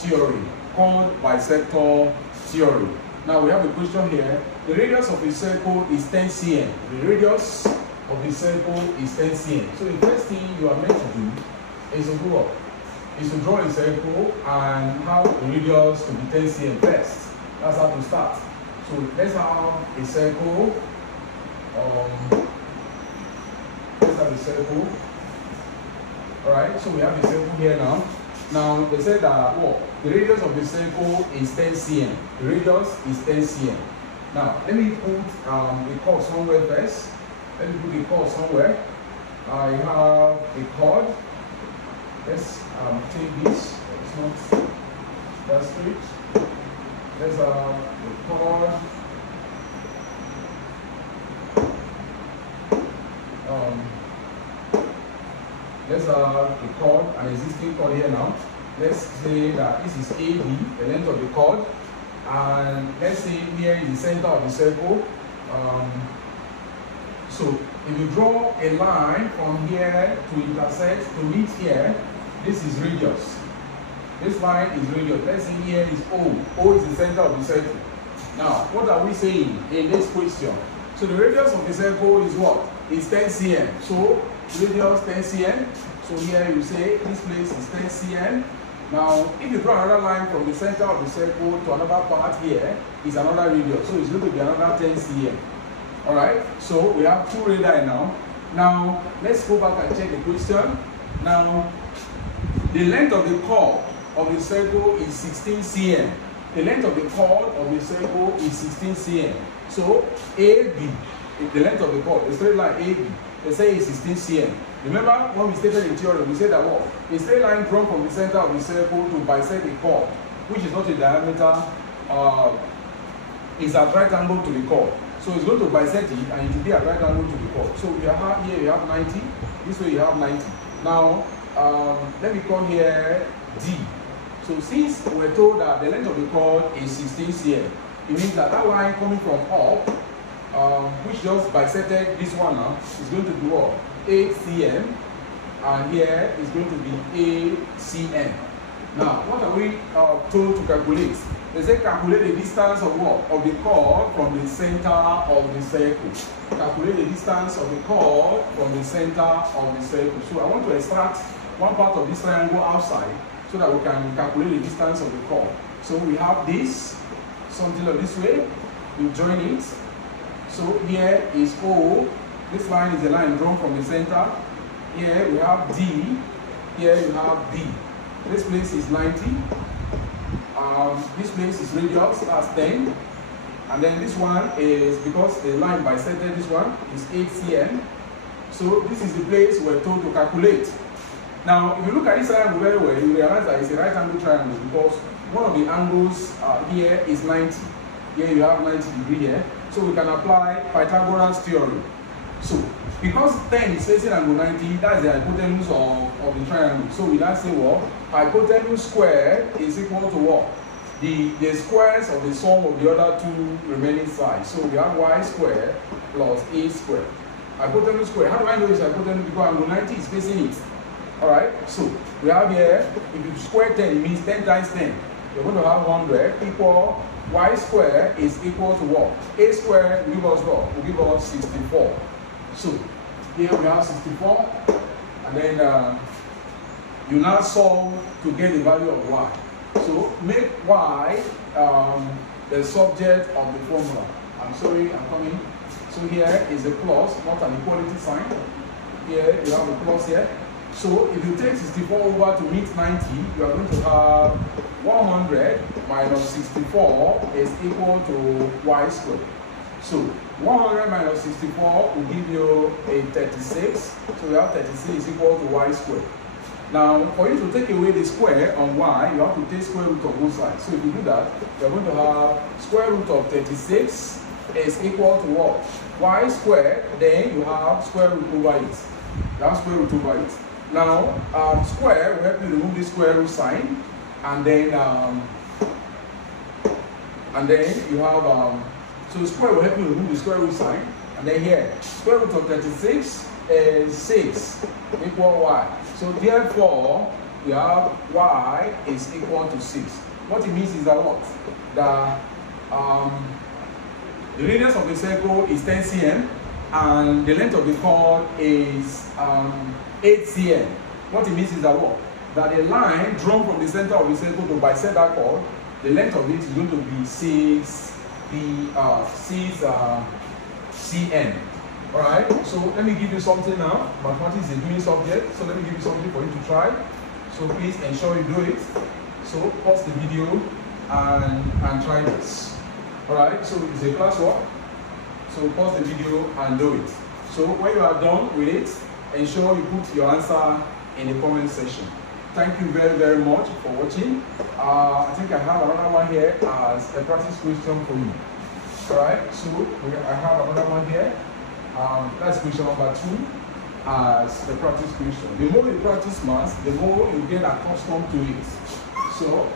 theory, Chord Bisector Theorem. Now we have a question here. The radius of a circle is 10 cm. The radius of the circle is 10 cm. So the first thing you are meant to do is to do what? Is to draw a circle and have a radius to be 10 cm first. That's how to start. So let's have a circle. Let's have a circle. Alright, so we have a circle here now. Now they said that the radius of the circle is 10 cm. The radius is 10 cm. Now let me put the chord somewhere first. Let me put the chord somewhere. I have a chord. Let's take this. It's not that straight. Let's have the chord. Let's have a chord, an existing chord here now. Let's say that this is AB, the length of the chord, and let's say here is the center of the circle. So if you draw a line from here to intersect to meet here, this is radius. This line is radius. Let's say here is O. O is the center of the circle. Now, what are we saying in this question? So the radius of the circle is what? It's 10 cm. So radius 10 cm. So here you say this place is 10 cm. Now, if you draw another line from the center of the circle to another part here, is another radius. So it's going to be another 10 cm. Alright, so we have two radii now. Now, let's go back and check the question. Now, the length of the chord of the circle is 16 cm. The length of the chord of the circle is 16 cm. So, AB, the length of the chord, the straight line AB, they say is 16 cm. Remember when we stated in theory, we said that a straight line drawn from the center of the circle to bisect a chord, which is not a diameter, is at right angle to the chord. So it's going to bisect it and it will be at right angle to the chord. So we have here you have 90, this way you have 90. Now let me call here D. So since we're told that the length of the chord is 16 cm, it means that that line coming from up, which just bisected this one now, is going to be what? 8 cm, and here is going to be 8 cm. Now, what are we told to calculate? They say calculate the distance of what? Of the chord from the center of the circle. Calculate the distance of the chord from the center of the circle. So I want to extract one part of this triangle outside so that we can calculate the distance of the chord. So we have this, something like this way. We join it. So here is O. This line is a line drawn from the center. Here we have D. Here you have D. This place is 90. This place is radius, that's 10. And then this one is, because the line bisected this one, is 8 cm. So this is the place we're told to calculate. Now, if you look at this triangle very well, you realize that it's a right angle triangle because one of the angles here is 90. Here you have 90 degrees here. So we can apply Pythagoras theorem. So, because 10 is facing angle 90, that's the hypotenuse of the triangle. So we now say what? Hypotenuse square is equal to what? The squares of the sum of the other two remaining sides. So we have y squared plus a squared. Hypotenuse square. How do I know it's hypotenuse? Because angle 90 is facing it. Alright, so we have here, if you square 10, it means 10 times 10. You're going to have 100 equal y squared is equal to what? A squared will give us what? Will give us 64. So here we have 64, and then you now solve to get the value of y. So make y the subject of the formula. I'm sorry, I'm coming. So here is a plus, not an equality sign. Here you have a plus here. So if you take 64 over to meet 90, you are going to have 100 minus 64 is equal to y squared. So 100 minus 64 will give you a 36. So we have 36 is equal to y squared. Now, for you to take away the square on y, you have to take square root of both sides. So if you do that, you're going to have square root of 36 is equal to what? Y squared, then you have square root over it. You have square root over it. Now, square will help you remove the square root sign, and then you have so square will help you remove the square root sign, and then here square root of 36 is 6 equal y. So therefore, we have y is equal to 6. What it means is that what? The radius of the circle is 10 cm and the length of the chord is 8 cm. What it means is that what? That a line drawn from the center of the circle to bisect that chord, the length of it is going to be 6 cm. Alright, so let me give you something now. Mathematics is a doing subject, so let me give you something for you to try. So please ensure you do it. So pause the video and try this. Alright, so it's a classwork. So pause the video and do it. So when you are done with it, ensure you put your answer in the comment section. Thank you very, very much for watching. I think I have another one here as a practice question for you. Alright, so I have another one here. That's question number 2 as the practice question. The more you practice math, the more you get accustomed to it. So